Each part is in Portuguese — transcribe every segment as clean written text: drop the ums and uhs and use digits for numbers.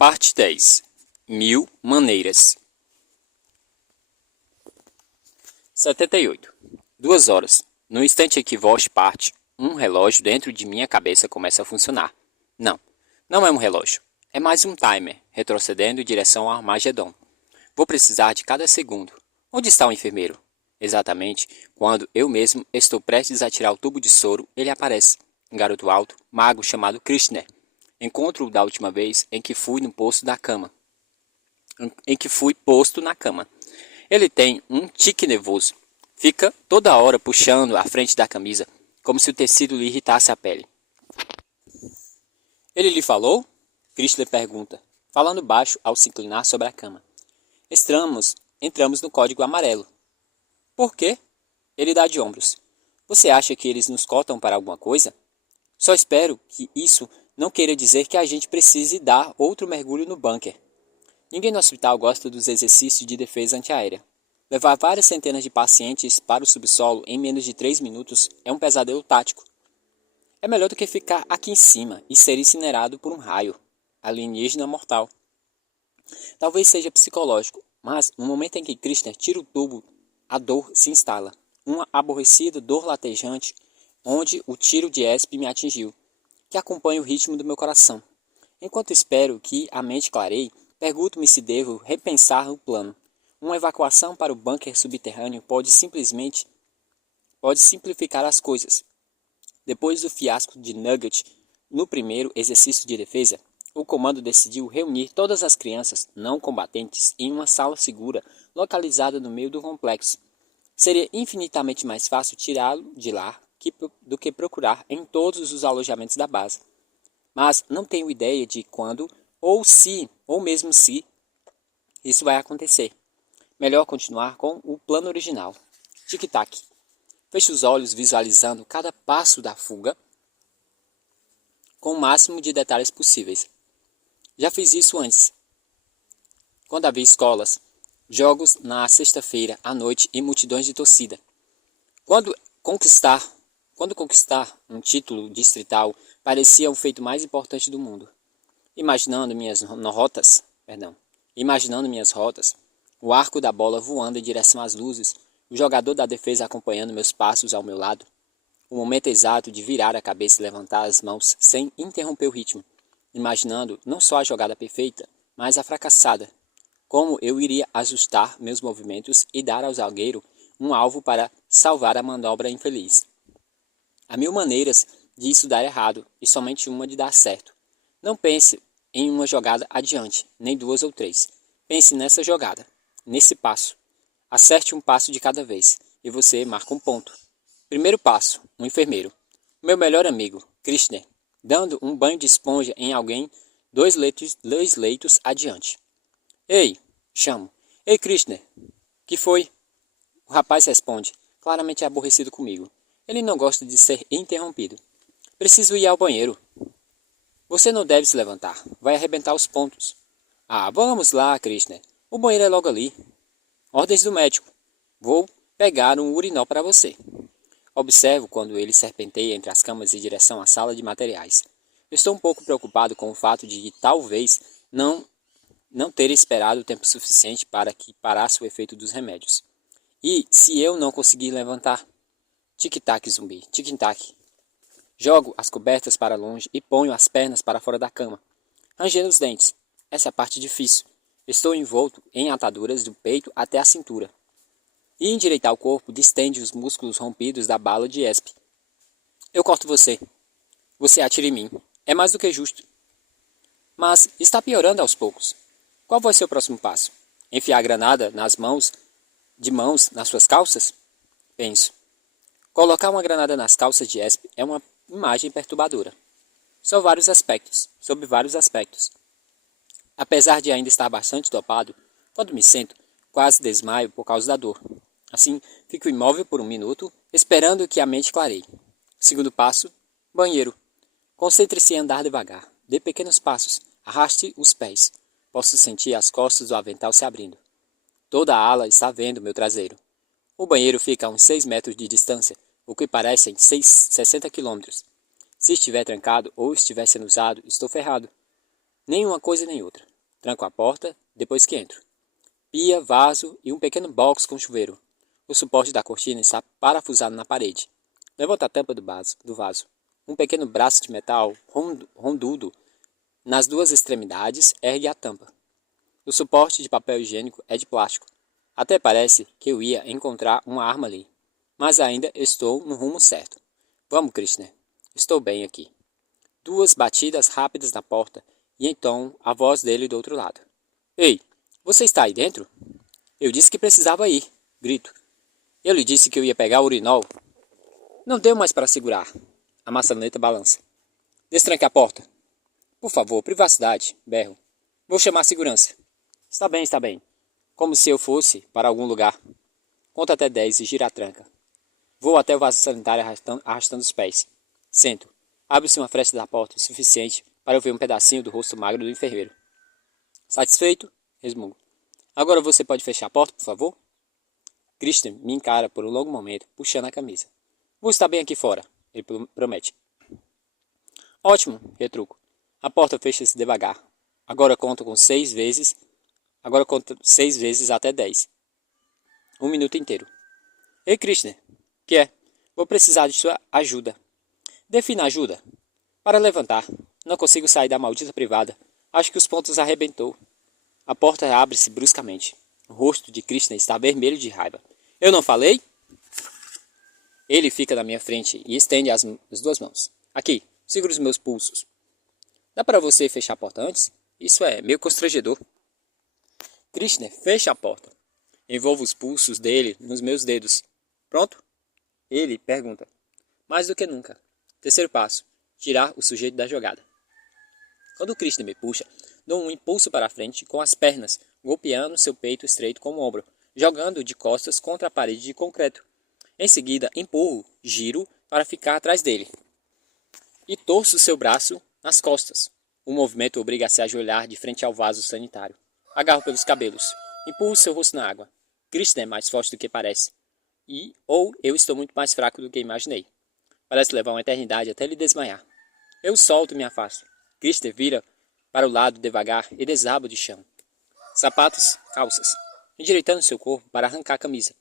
Parte 10. 1000 maneiras. 78. 2 horas. No instante em que voz parte, um relógio dentro de minha cabeça começa a funcionar. Não é um relógio. É mais um timer, retrocedendo em direção ao Armagedon. Vou precisar de cada segundo. Onde está o enfermeiro? Exatamente quando eu mesmo estou prestes a tirar o tubo de soro, ele aparece. Um garoto alto, magro chamado Krishner. Encontro-o da última vez em que fui posto na cama. Ele tem um tique nervoso. Fica toda hora puxando a frente da camisa, como se o tecido lhe irritasse a pele. Ele lhe falou? Chrysler pergunta, falando baixo ao se inclinar sobre a cama. Entramos no código amarelo. Por quê? Ele dá de ombros. Você acha que eles nos cotam para alguma coisa? Só espero que isso não queira dizer que a gente precise dar outro mergulho no bunker. Ninguém no hospital gosta dos exercícios de defesa antiaérea. Levar várias centenas de pacientes para o subsolo em menos de 3 minutos é um pesadelo tático. É melhor do que ficar aqui em cima e ser incinerado por um raio alienígena mortal. Talvez seja psicológico, mas no momento em que Krishner tira o tubo, a dor se instala. Uma aborrecida dor latejante, onde o tiro de ESP me atingiu, que acompanha o ritmo do meu coração. Enquanto espero que a mente clareie, pergunto-me se devo repensar o plano. Uma evacuação para o bunker subterrâneo pode simplificar as coisas. Depois do fiasco de Nugget no primeiro exercício de defesa, o comando decidiu reunir todas as crianças não combatentes em uma sala segura localizada no meio do complexo. Seria infinitamente mais fácil tirá-lo de lá do que procurar em todos os alojamentos da base. Mas não tenho ideia de quando, ou mesmo se, isso vai acontecer. Melhor continuar com o plano original. Tic-tac. Feche os olhos visualizando cada passo da fuga com o máximo de detalhes possíveis. Já fiz isso antes. Quando havia escolas, jogos na sexta-feira à noite e multidões de torcida. Quando conquistar um título distrital parecia o feito mais importante do mundo. Imaginando minhas rotas, o arco da bola voando em direção às luzes, o jogador da defesa acompanhando meus passos ao meu lado, o momento exato de virar a cabeça e levantar as mãos sem interromper o ritmo, imaginando não só a jogada perfeita, mas a fracassada, como eu iria ajustar meus movimentos e dar ao zagueiro um alvo para salvar a manobra infeliz. Há 1000 maneiras de isso dar errado e somente uma de dar certo. Não pense em uma jogada adiante, nem 2 ou 3. Pense nessa jogada, nesse passo. Acerte um passo de cada vez e você marca um ponto. Primeiro passo, um enfermeiro. Meu melhor amigo, Krishner, dando um banho de esponja em alguém 2 leitos adiante. Ei, chamo. Ei, Krishner. Que foi? O rapaz responde, claramente aborrecido comigo. Ele não gosta de ser interrompido. Preciso ir ao banheiro. Você não deve se levantar. Vai arrebentar os pontos. Ah, vamos lá, Krishner. O banheiro é logo ali. Ordens do médico. Vou pegar um urinol para você. Observo quando ele serpenteia entre as camas em direção à sala de materiais. Estou um pouco preocupado com o fato de talvez não ter esperado o tempo suficiente para que parasse o efeito dos remédios. E se eu não conseguir levantar? Tic-tac, zumbi, tic-tac. Jogo as cobertas para longe e ponho as pernas para fora da cama. Rangendo os dentes. Essa é a parte difícil. Estou envolto em ataduras do peito até a cintura. E endireitar o corpo distende os músculos rompidos da bala de ESP. Eu corto você. Você atira em mim. É mais do que justo. Mas está piorando aos poucos. Qual vai ser o próximo passo? Enfiar a granada nas mãos nas suas calças? Penso. Colocar uma granada nas calças de ESP é uma imagem perturbadora. Sob vários aspectos. Apesar de ainda estar bastante dopado, quando me sento, quase desmaio por causa da dor. Assim, fico imóvel por 1 minuto, esperando que a mente clareie. Segundo passo, banheiro. Concentre-se em andar devagar. Dê pequenos passos. Arraste os pés. Posso sentir as costas do avental se abrindo. Toda a ala está vendo meu traseiro. O banheiro fica a uns 6 metros de distância, o que parecem 60 quilômetros. Se estiver trancado ou estiver sendo usado, estou ferrado. Nem uma coisa nem outra. Tranco a porta depois que entro. Pia, vaso e um pequeno box com chuveiro. O suporte da cortina está parafusado na parede. Levanto a tampa do vaso. Um pequeno braço de metal rondudo nas duas extremidades ergue a tampa. O suporte de papel higiênico é de plástico. Até parece que eu ia encontrar uma arma ali. Mas ainda estou no rumo certo. Vamos, Krishna. Estou bem aqui. Duas batidas rápidas na porta e então a voz dele do outro lado. Ei, você está aí dentro? Eu disse que precisava ir. Grito. Eu lhe disse que eu ia pegar o urinol. Não deu mais para segurar. A maçaneta balança. Destranque a porta. Por favor, privacidade. Berro. Vou chamar a segurança. Está bem, está bem. Como se eu fosse para algum lugar. Conta até 10 e gira a tranca. Vou até o vaso sanitário arrastando os pés. Sento. Abre-se uma fresta da porta o suficiente para eu ver um pedacinho do rosto magro do enfermeiro. Satisfeito? Resmungo. Agora você pode fechar a porta, por favor? Christian me encara por um longo momento, puxando a camisa. Vou estar bem aqui fora, ele promete. Ótimo, retruco. A porta fecha-se devagar. Agora conto 6 vezes até 10. 1 minuto inteiro. Ei, Krishna, que é? Vou precisar de sua ajuda. Defina ajuda. Para levantar. Não consigo sair da maldita privada. Acho que os pontos arrebentou. A porta abre-se bruscamente. O rosto de Krishna está vermelho de raiva. Eu não falei? Ele fica na minha frente e estende as 2 mãos. Aqui, segura os meus pulsos. Dá para você fechar a porta antes? Isso é meio constrangedor. Krishna fecha a porta. Envolvo os pulsos dele nos meus dedos. Pronto? Ele pergunta. Mais do que nunca. Terceiro passo. Tirar o sujeito da jogada. Quando Krishna me puxa, dou um impulso para a frente com as pernas, golpeando seu peito estreito com o ombro, jogando de costas contra a parede de concreto. Em seguida, empurro, giro para ficar atrás dele. E torço seu braço nas costas. O movimento obriga a se ajoelhar de frente ao vaso sanitário. Agarro pelos cabelos. Empurro seu rosto na água. Krishna é mais forte do que parece. Ou eu estou muito mais fraco do que imaginei. Parece levar uma eternidade até ele desmaiar. Eu solto e me afasto. Krishna vira para o lado devagar e desaba de chão. Sapatos, calças. Endireitando seu corpo para arrancar a camisa.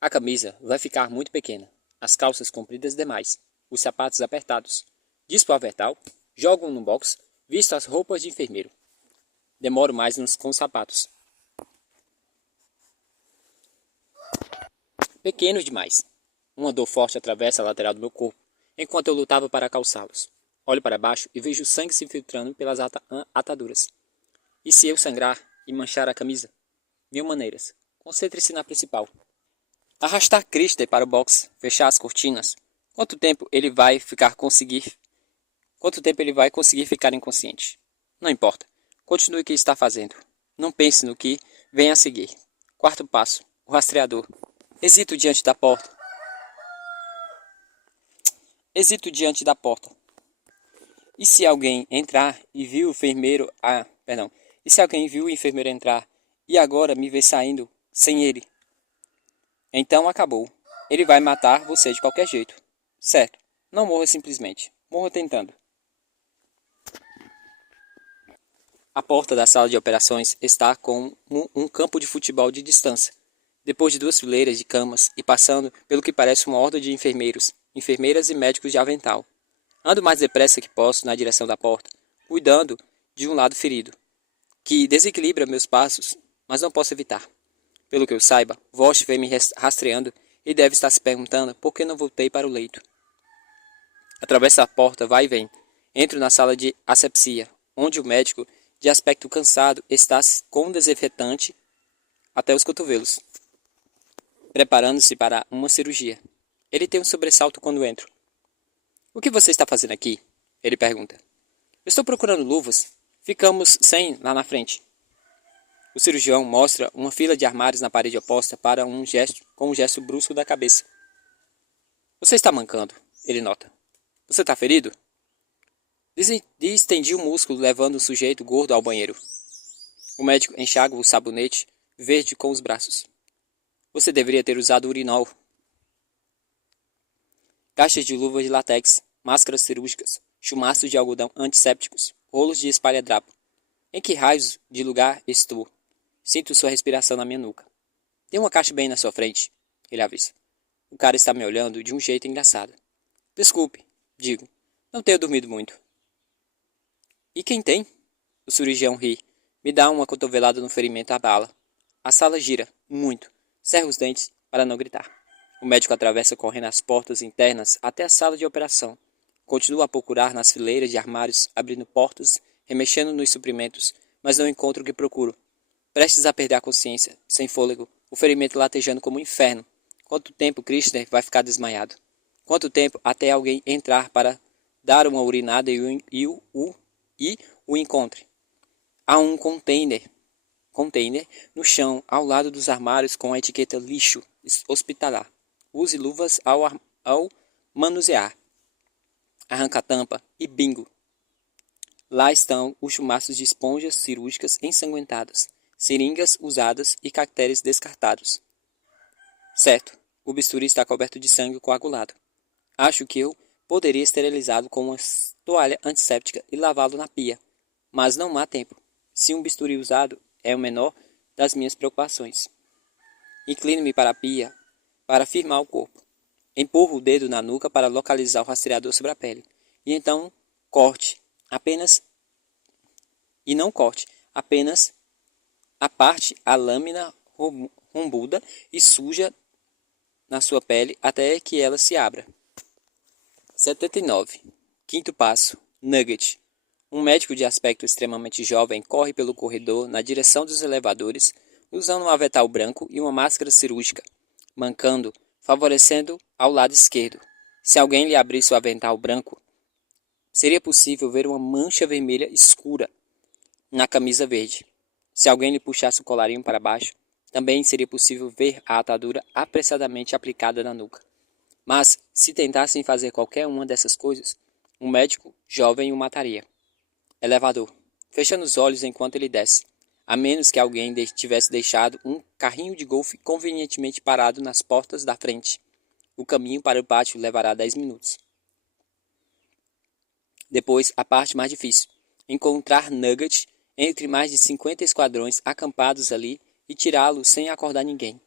A camisa vai ficar muito pequena. As calças compridas demais. Os sapatos apertados. Dispo o avental. Jogo no box. Visto as roupas de enfermeiro. Demoro mais com os sapatos. Pequenos demais. Uma dor forte atravessa a lateral do meu corpo, enquanto eu lutava para calçá-los. Olho para baixo e vejo o sangue se filtrando pelas ataduras. E se eu sangrar e manchar a camisa? 1000 maneiras. Concentre-se na principal. Arrastar Krishna para o box, fechar as cortinas. Quanto tempo ele vai conseguir ficar inconsciente? Não importa. Continue o que está fazendo. Não pense no que vem a seguir. Quarto passo. O rastreador. Hesito diante da porta. E se alguém entrar e viu o enfermeiro... E se alguém viu o enfermeiro entrar e agora me vê saindo sem ele? Então acabou. Ele vai matar você de qualquer jeito. Certo. Não morra simplesmente. Morra tentando. A porta da sala de operações está com um campo de futebol de distância. Depois de 2 fileiras de camas e passando pelo que parece uma horda de enfermeiros, enfermeiras e médicos de avental. Ando mais depressa que posso na direção da porta, cuidando de um lado ferido, que desequilibra meus passos, mas não posso evitar. Pelo que eu saiba, Vosh vem me rastreando e deve estar se perguntando por que não voltei para o leito. Atravesso a porta, vai e vem. Entro na sala de asepsia, onde o médico, de aspecto cansado, está com desinfetante até os cotovelos, preparando-se para uma cirurgia. Ele tem um sobressalto quando entro. O que você está fazendo aqui? Ele pergunta. Estou procurando luvas. Ficamos sem lá na frente. O cirurgião mostra uma fila de armários na parede oposta com um gesto brusco da cabeça. Você está mancando, ele nota. Você está ferido? Distendi o músculo levando o sujeito gordo ao banheiro. O médico enxágua o sabonete verde com os braços. Você deveria ter usado urinol. Caixas de luvas de látex, máscaras cirúrgicas, chumaços de algodão antissépticos, rolos de espalha-drapo. Em que raios de lugar estou? Sinto sua respiração na minha nuca. Tem uma caixa bem na sua frente, ele avisa. O cara está me olhando de um jeito engraçado. Desculpe, digo. Não tenho dormido muito. E quem tem? O cirurgião ri. Me dá uma cotovelada no ferimento à bala. A sala gira, muito. Cerra os dentes para não gritar. O médico atravessa correndo as portas internas até a sala de operação. Continua a procurar nas fileiras de armários, abrindo portas, remexendo nos suprimentos, mas não encontra o que procuro. Prestes a perder a consciência, sem fôlego, o ferimento latejando como um inferno. Quanto tempo Kirchner vai ficar desmaiado? Quanto tempo até alguém entrar para dar uma urinada e o encontre? Há um container no chão, ao lado dos armários com a etiqueta lixo hospitalar. Use luvas ao manusear. Arranca a tampa e bingo! Lá estão os chumaços de esponjas cirúrgicas ensanguentadas, seringas usadas e caracteres descartados. Certo, o bisturi está coberto de sangue coagulado. Acho que eu poderia esterilizá-lo com uma toalha antisséptica e lavá-lo na pia, mas não há tempo. Se um bisturi usado é o menor das minhas preocupações. Inclino-me para a pia para firmar o corpo. Empurro o dedo na nuca para localizar o rastreador sobre a pele. E então não corte, apenas aparte a lâmina rombuda e suja na sua pele até que ela se abra. 79. Quinto passo. Nugget. Um médico de aspecto extremamente jovem corre pelo corredor na direção dos elevadores, usando um avental branco e uma máscara cirúrgica, mancando, favorecendo ao lado esquerdo. Se alguém lhe abrisse o avental branco, seria possível ver uma mancha vermelha escura na camisa verde. Se alguém lhe puxasse o colarinho para baixo, também seria possível ver a atadura apressadamente aplicada na nuca. Mas, se tentassem fazer qualquer uma dessas coisas, um médico jovem o mataria. Elevador. Fechando os olhos enquanto ele desce, a menos que alguém tivesse deixado um carrinho de golfe convenientemente parado nas portas da frente. O caminho para o pátio levará 10 minutos. Depois, a parte mais difícil. Encontrar Nugget entre mais de 50 esquadrões acampados ali e tirá-lo sem acordar ninguém.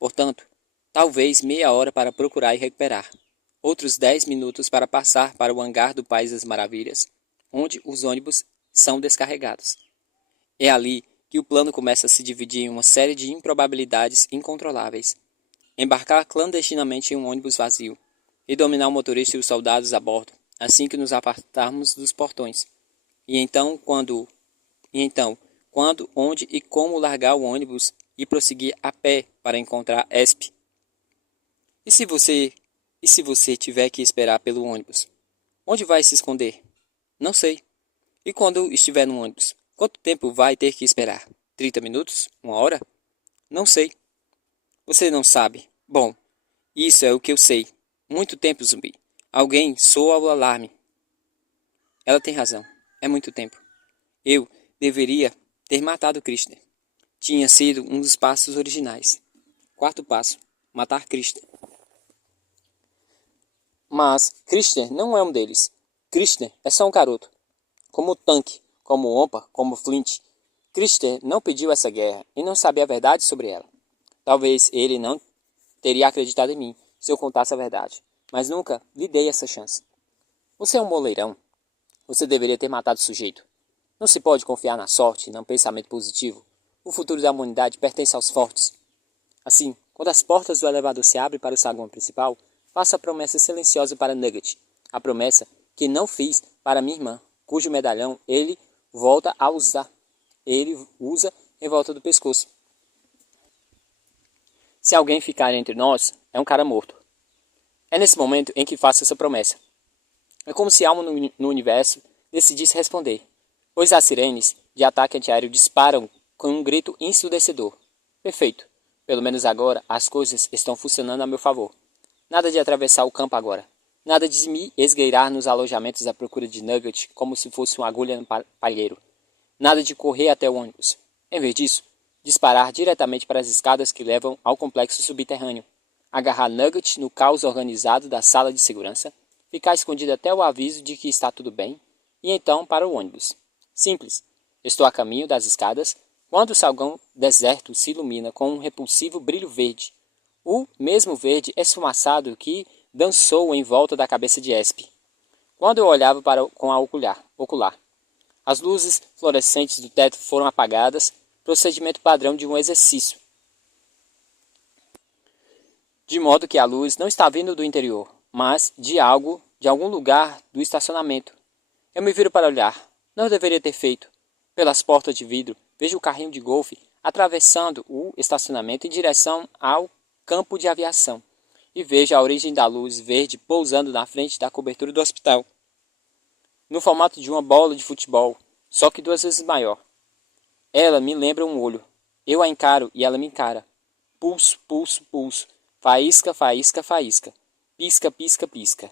Portanto, talvez meia hora para procurar e recuperar. Outros 10 minutos para passar para o hangar do País das Maravilhas, onde os ônibus são descarregados. É ali que o plano começa a se dividir em uma série de improbabilidades incontroláveis. Embarcar clandestinamente em um ônibus vazio e dominar o motorista e os soldados a bordo, assim que nos apartarmos dos portões. E então, quando, onde e como largar o ônibus e prosseguir a pé para encontrar Esp. E se você tiver que esperar pelo ônibus? Onde vai se esconder? Não sei. E quando estiver no ônibus? Quanto tempo vai ter que esperar? 30 minutos? Uma hora? Não sei. Você não sabe. Bom, isso é o que eu sei. Muito tempo, zumbi. Alguém soa o alarme. Ela tem razão. É muito tempo. Eu deveria ter matado Kirchner. Tinha sido um dos passos originais. Quarto passo. Matar Kirchner. Mas Kirchner não é um deles. Kirchner é só um garoto. Como Tank, como Ompa, como Flint. Kirchner não pediu essa guerra e não sabia a verdade sobre ela. Talvez ele não teria acreditado em mim se eu contasse a verdade, mas nunca lhe dei essa chance. Você é um moleirão. Você deveria ter matado o sujeito. Não se pode confiar na sorte, num pensamento positivo. O futuro da humanidade pertence aos fortes. Assim, quando as portas do elevador se abrem para o saguão principal, faço a promessa silenciosa para Nugget. A promessa que não fiz para minha irmã, cujo medalhão ele usa em volta do pescoço. Se alguém ficar entre nós, é um cara morto. É nesse momento em que faço essa promessa. É como se algo no universo decidisse responder, pois as sirenes de ataque antiaéreo disparam com um grito ensurdecedor. Perfeito. Pelo menos agora as coisas estão funcionando a meu favor. Nada de atravessar o campo agora. Nada de me esgueirar nos alojamentos à procura de Nugget como se fosse uma agulha no palheiro. Nada de correr até o ônibus. Em vez disso, disparar diretamente para as escadas que levam ao complexo subterrâneo. Agarrar Nugget no caos organizado da sala de segurança, ficar escondido até o aviso de que está tudo bem, e então para o ônibus. Simples. Estou a caminho das escadas, quando o salgão deserto se ilumina com um repulsivo brilho verde. O mesmo verde esfumaçado que dançou em volta da cabeça de Espe, quando eu olhava com a ocular. As luzes fluorescentes do teto foram apagadas, procedimento padrão de um exercício. De modo que a luz não está vindo do interior, mas de algum lugar do estacionamento. Eu me viro para olhar. Não deveria ter feito. Pelas portas de vidro, vejo o carrinho de golfe atravessando o estacionamento em direção ao campo de aviação. E vejo a origem da luz verde pousando na frente da cobertura do hospital, no formato de uma bola de futebol, só que 2 vezes maior. Ela me lembra um olho. Eu a encaro e ela me encara. Pulso, pulso, pulso. Faísca, faísca, faísca. Pisca, pisca, pisca.